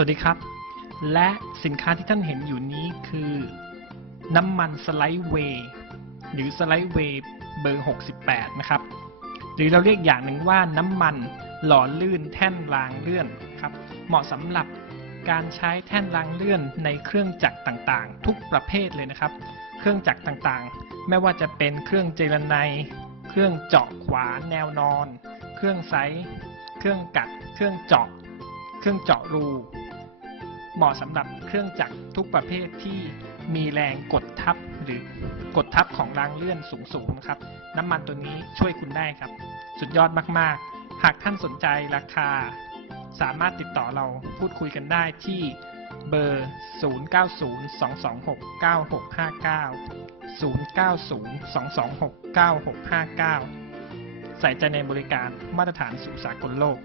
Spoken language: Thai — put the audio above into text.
วัสดีครับ และสินค้าที่ท่านเห็นอยู่นี้คือน้ำมันสไลด์เวย์หรือสไลด์เวย์เบอร์ 68 นะครับ หรือเราเรียกอย่างหนึ่งว่าน้ำมันหล่อลื่นแท่นรางเลื่อนครับ เหมาะสำหรับการใช้แท่นรางเลื่อนในเครื่องจักรต่างๆ ทุกประเภทเลยนะครับ เครื่องจักรต่างๆ ไม่ว่าจะเป็นเครื่องเจรไนเครื่องเจาะขวาแนวนอน เครื่องไซส์เครื่องกัด เครื่องเจาะ เครื่องเจาะรู เหมาะสำหรับเครื่องจักรทุกประเภทที่มีแรงกดทับหรือกดทับของรางเลื่อนสูงๆนะครับ น้ำมันตัวนี้ช่วยคุณได้ครับ สุดยอดมากๆ หากท่านสนใจราคา สามารถติดต่อเราพูดคุยกันได้ที่เบอร์ 0902269659 0902269659 ใส่ใจในบริการมาตรฐานสู่สากลโลก